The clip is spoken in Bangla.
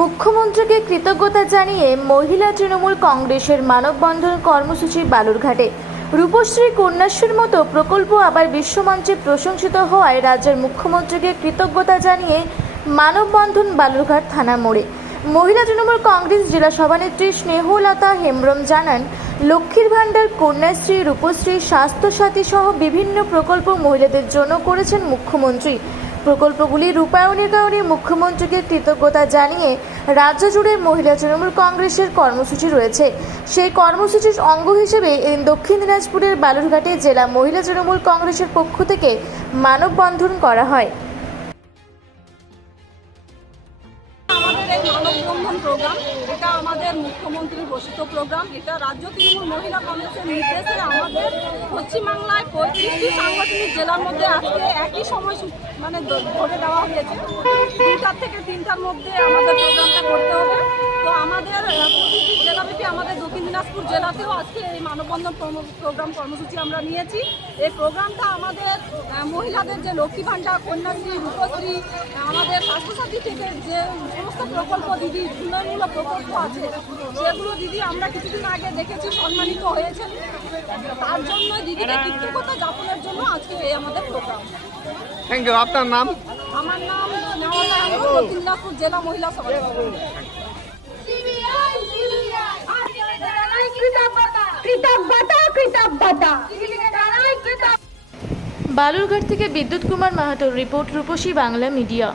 মুখ্যমন্ত্রীকে কৃতজ্ঞতা জানিয়ে মহিলা তৃণমূল কংগ্রেসের মানববন্ধন কর্মসূচি বালুরঘাটে। রূপশ্রী কন্যাশ্রীর মতো প্রকল্প আবার বিশ্বমঞ্চে প্রশংসিত হওয়ায় রাজ্যের মুখ্যমন্ত্রীকে কৃতজ্ঞতা জানিয়ে মানববন্ধন বালুরঘাট থানা মোড়ে। মহিলা তৃণমূল কংগ্রেস জেলা সভানেত্রী স্নেহলতা হেমব্রম জানান, লক্ষ্মীর ভাণ্ডার, কন্যাশ্রী, রূপশ্রী, স্বাস্থ্যসাথী সহ বিভিন্ন প্রকল্প মহিলাদের জন্য করেছেন মুখ্যমন্ত্রী। প্রকল্পগুলি রূপায়ণের কারণে মুখ্যমন্ত্রীকে কৃতজ্ঞতা জানিয়ে রাজ্য জুড়ে মহিলা তৃণমূল কংগ্রেসের কর্মসূচি রয়েছে। সেই কর্মসূচির অঙ্গ হিসেবে দক্ষিণ দিনাজপুরের বালুরঘাটে জেলা মহিলা তৃণমূল কংগ্রেসের পক্ষ থেকে মানববন্ধন করা হয়। আমাদের মুখ্যমন্ত্রীর ঘোষিত প্রোগ্রাম। এটা রাজ্য তৃণমূল মহিলা কংগ্রেসের নির্দেশে আমাদের পশ্চিমবাংলায় পঁয়ত্রিশটি সাংগঠনিক জেলার মধ্যে আজকে একই সময় মানে ধরে দেওয়া হয়েছে। দুটার থেকে তিনটার মধ্যে আমাদের প্রোগ্রামটা করতে হবে। দিনাজপুর জেলাতেও আজকে এই মানববন্ধন প্রোগ্রাম কর্মসূচি আমরা নিয়েছি। এই প্রোগ্রামটা আমাদের মহিলাদের যে লক্ষ্মী ভাণ্ডার কন্যাশ্রী রূপশ্রী আমাদের স্বাস্থ্যসাথী থেকে যে সমস্ত প্রকল্প দিদি উন্নয়নমূলক প্রকল্প আছে সেগুলো দিদি আমরা কিছুদিন আগে দেখেছি সম্মানিত হয়েছেন। তার জন্য দিদিকে কৃতজ্ঞতা জ্ঞাপনের জন্য আজকে এই আমাদের প্রোগ্রাম। থ্যাংক ইউ আপনার নাম? আমার নাম দক্ষিণ দিনাজপুর জেলা মহিলা সভাপতি। বালুরঘাট থেকে বিদ্যুৎ কুমার মাহাতোর রিপোর্ট রূপসী বাংলা মিডিয়া।